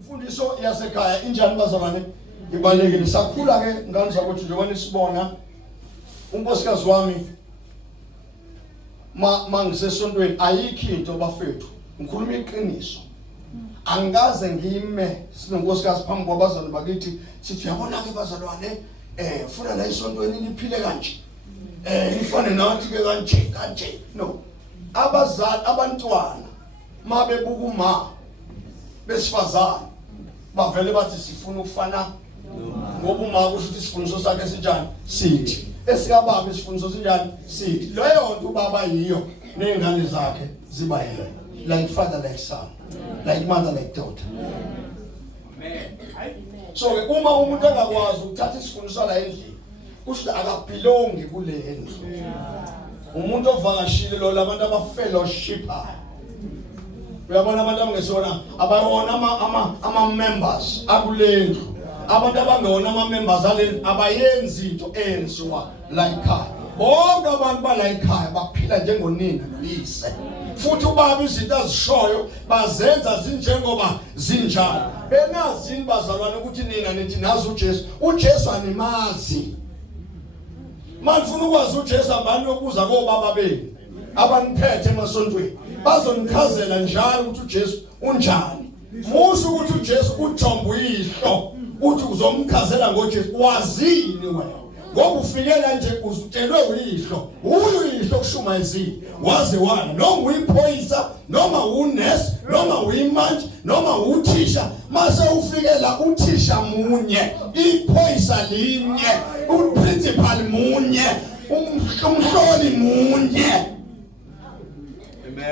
Imfundiso yasekhaya injani bazalwane? Ibalekile sakhula ke ngani zakuthi njengoba nisibona unkosikazi wami mangisesontweni ayikho into bafethu ngikhuluma iqiniso angikaze ngime sinonkosikazi phambi kwabazalwane bakithi sithi yabona ke bazalwane funa la isontweni niphile kanje ifane nathi ke kanje no abazali abantwana mabebuka uma besifazana bavele bathi sifuna ukufana ngoba uma kusho ukuthi isifundiso sakhe sinjani sithi esikababa isifundiso sinjani sithi leyo nto ubaba yiyo nezingane zakhe ziba yiyo like father like son like mother like daughter. Amen. So ke uma umuntu engakwazi ukuthatha isifundiso la endlini kusho ukuthi akabelongi kule endlu. Umuntu ovakashile lo labantu abafellowshipa uyabona abantu abangesona abayona ama members akulendlu abantu abangona ama members alendlu abayenzi into enziwa la ekhaya bonke abantu bala ekhaya baphila njengonina noyise futhi ubaba izinto azishoyo bazenza zinjengoba zinjalo benazini bazalwane ukuthi nina nithi nazi uJesu animazi manifuna ukwazi uJesu ambani yokuza kobaba benu abaniphethe emasontweni bazonichazela njalo ukuthi uJesu unjani musu ukuthi uJesu ujombo yihlo uthi uzomchazela ngoJesu wazini wena ngoba ufikela nje uzutshelwe uyihlo uyihlo kushumayezile waze wana noma uyiphoyisa noma unesi noma uyimanje noma uthisha mase ufikela uthisha munye iphoyisa linye uprincipal munye umhloli munye.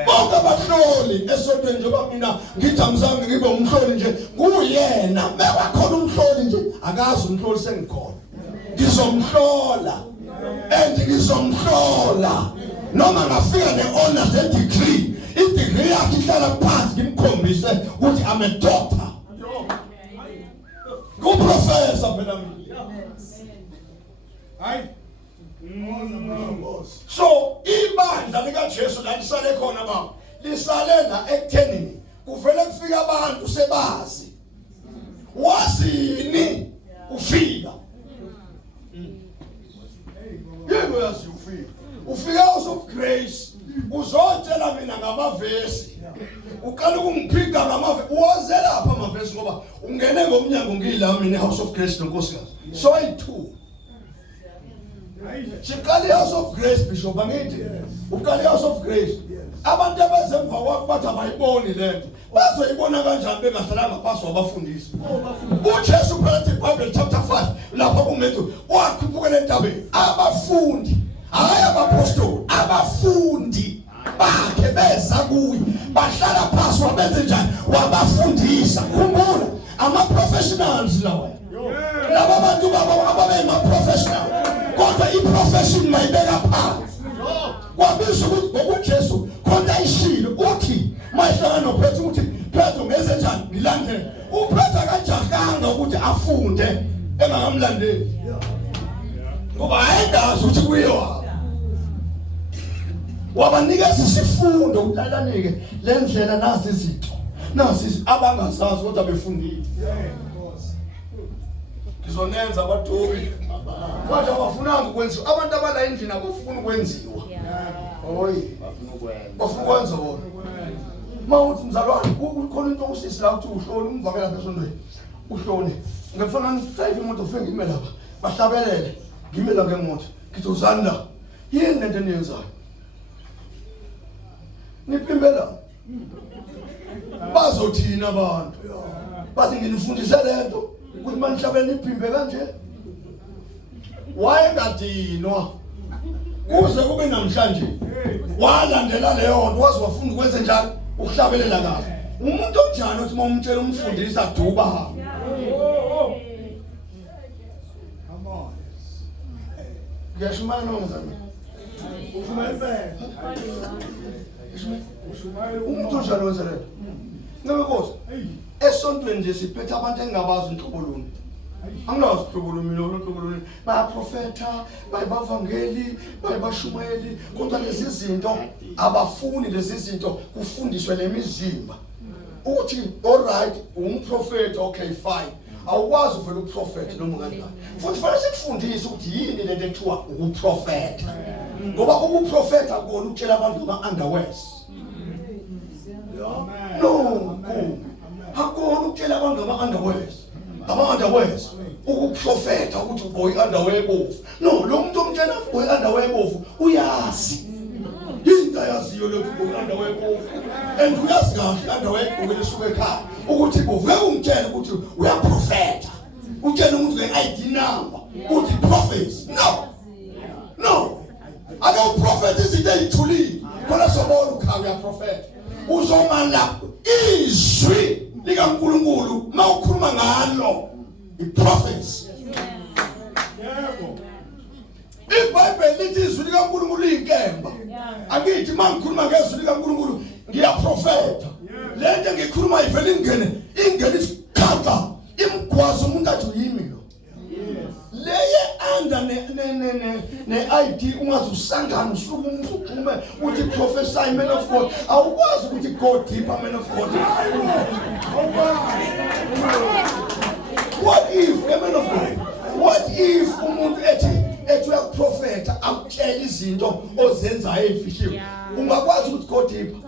Bonke abahloli esontweni njengoba mina ngithi angizange ngibe umhloli nje kuyena bewakhona umhloli nje akazi umhloli sengikhona ngizomhlola and ngizomhlola noma ngafika ne-honors degree i-degree yakhe ihlala phansi ngimkhombise ukuthi I'm a doctor kuprofessor phela mina hayi. So ibandla likaJesu la lisale khona baba lisale la ekuthenini kuvele kufika abantu sebazi wazini ufika yebo yazi ufika House of Grace uzotshela mina ngamavesi uqala ukungiphika ngamavesi uwaze lapha amavesi ngoba ungene ngomnyango ngila mina House of Grace nonkosikazi so ayi2 Chikali House of Grace Bishop angithi uqale House of Grace abantu abezemva kwakho bathi abayiboni lento bazoyibona kanjani bengahlala phasi wabafundisi uJesu phakathi Bible chapter 5 lapha kumethu wakhuphuka entabeni abafundi hayi abapostoli abafundi bakhe beza kuye bahlala phasi wabenze njani wabafundisa khumbula ama professionals lawa laba bantu baba ababema professional kodwa iprofession mayibeka phansi kwabizwa ukuthi ngokuJesu khona ishilo uthi mayihlangana noPetru ukuthi Petru ngenze njani ngilandele uPetru kanjakanga ukuthi afunde engakamlandeli ngoba ayendazi ukuthi kuyiwa wabanikeza isifundo ulalanike lendlela nazi izinto nazi abangazazi kodwa befundile ngizonenza abadobi kodwa abafunanga ukwenziwa abantu abala endlini abafuna ukwenziwa oyi bafuna ukwenza bona mawuthi mzalwane ukhona into usisi la uthi uhloli umvakela phezondweni uhloli ngifuna ngisayive imoto ufike ngime lapha bahlabelele ngime la ngemoto ngithi uzani la yini lento eniyenzayo nipimbela bazothina abantu bathi nginifundise lento ukuthi manihlabele niphimbe kanje wayengadinwa kuze kube namhlanje walandela leyo nto wazi wafunda ukwenza njalo ukuhlabelela kahle umuntu onjani uthi umtshela umfundisa duba hamba come on ngiyashumana nomzana umuntu onjani wenza lento ngekosi esontweni nje siphethe abantu engabazi inhlobuluni anginazi inhlobuluni mina inhlobuluni bayaprofeta bayibavangeli bayibashumayeli kodwa lezi zinto abafuni lezi zinto kufundiswe lemizimba uthi all right umprofeti okay fine awukwazi uvela uprofeti noma kanjani futhi fanele sikufundise ukuthi yini lento ekuthiwa ukuprofeta ngoba ukuprofeta akona ukutshela abantu ngama-underwears no akona ukutshela abantu ngama-underwears ama-underwears ukuprofeta ukuthi ugqoke i-underwear ebovu no lo muntu omtshela ugqoke i-underwear ebovu uyazi into ayaziyo lokhu ugqoke i-underwear ebovu and uyazi kahle i-underwear egqokele esuka ekhaya ukuthi bovu ngeke umtshele ukuthi uyaprofeta utshele umuntu nge-ID number uthi prophecy no ake uprofeta izinto ey'thulile khona sobona ukhaya uyaprofeta uzoma lapho izwi likaNkulunkulu uma ukhuluma ngalo i-prophecy iBhayibheli lithi izwi likaNkulunkulu liyinkemba akithi uma ngikhuluma ngezwi likaNkulunkulu ngiyaprofeta lento ngikhuluma ivele ingene isikhaqa imgwaza umuntu athi uyimi lo leye under ne-ID ungathi usangane usuke umuntu uphume uthi prophesy man of God awukwazi ukuthi go deeper man of God. What if a man of God, what if umuntu ethi uyaprofeta akutshela izinto ozenzayo ezifihliwe ungakwazi ukuthi go deeper?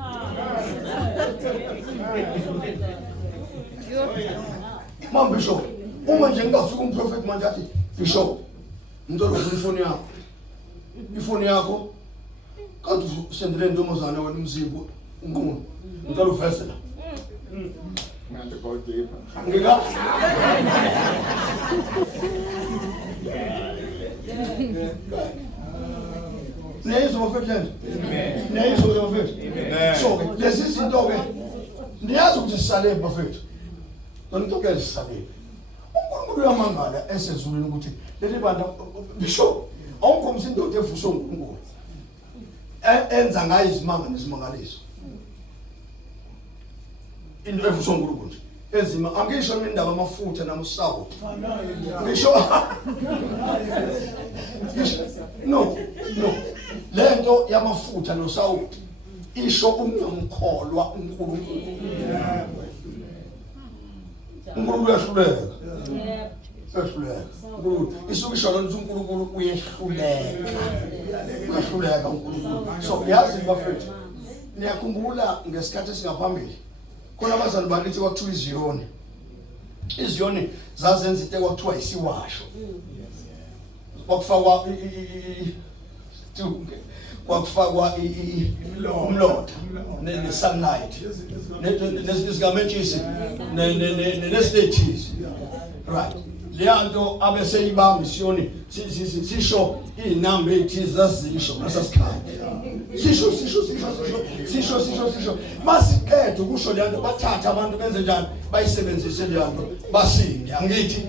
Mama Bishop, uma nje ngingafika umprofeti manje athi Bishop ngithola ifoni yakho kanti usendele intombazane wena umzimbo unqunu ngicela uvese la manje go deeper ngika Neyizwa mfethu neyizwa mfethu so lezi zinto ke niyazi ukuthi sisale mfethu nonto ke sisale uNkulunkulu uyamangala esezulwini ukuthi leli bantu Bishop awukhomisa indoda evuswe uNkulunkulu enza ngayo izimanga nezimangaliso into evuswe uNkulunkulu ezima angisho indaba amafutha namusawo ngisho no lento yamafutha nosawo isho ungamkholwa uNkulunkulu uNkulunkulu uyahluleka isuke isho lonke uNkulunkulu uyehluleka uNkulunkulu so yazi bafethu niyakhumbula ngesikhathi singaphambili khona abazali bakithi kwakuthiwa iziyoni zazenza into kwakuthiwa isiwasho kwakufakwa umlotha ne-sunlight nezikametshisi nestethizi right leyanto abeseyibamba isiyoni sisho iy'namba ey'thize zazisho ngasasikhathi sisho masiqeda ukusho leyanto bathatha abantu benze njani bayisebenzise leyanto basinde angithi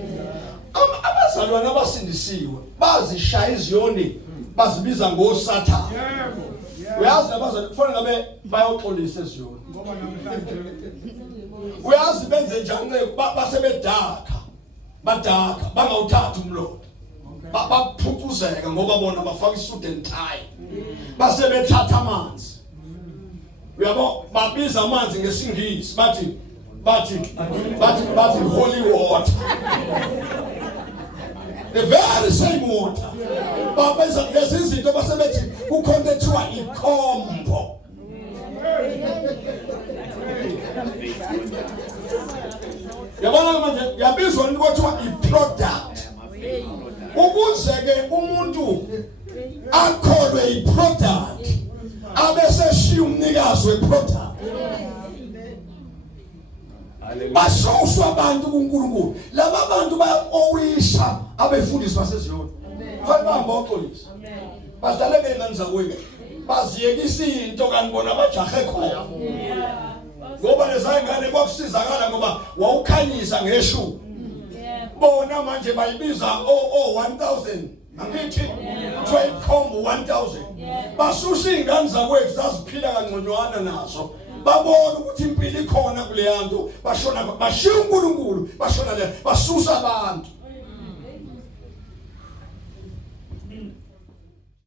abazalwane abasindisiwe bazishaya iziyoni bazibiza ngoSathane uyazi nabazalwane kufanele ngabe bayoxolisa eziyoni uyazi benze njani basebedaka badaka bangawuthatha umlotha baphuphuzeka ngoba bona bafaka isuit and tie basebethatha amanzi uyabo babiza amanzi ngesingisi bathi holy water the very same water babenza lezi zinto basebethi kukhona ethiwa ikhombo yabona manje yabizwa nikothiwa i-product ukuze ke umuntu akholwe i-product abeseshiya umnikazi we-product bashosha abantu kuNkulunkulu laba bantu bayaowisha abefundisi baseziyoni fanele bahamboxolisa badlaleke ingane zakwethu baziyekisa into kanibona bajahe khona ngoba lezangane kwakusizakala ngoba wawukhanyisa ngeshumi bona manje bayibiza 1000 angithi 12 combo 1000 basusha izingane zakwethu zaziphila kangconywana nazo babona ukuthi impilo ikhona kule yanto bashona bashiya uNkulunkulu bashona le basusa abantu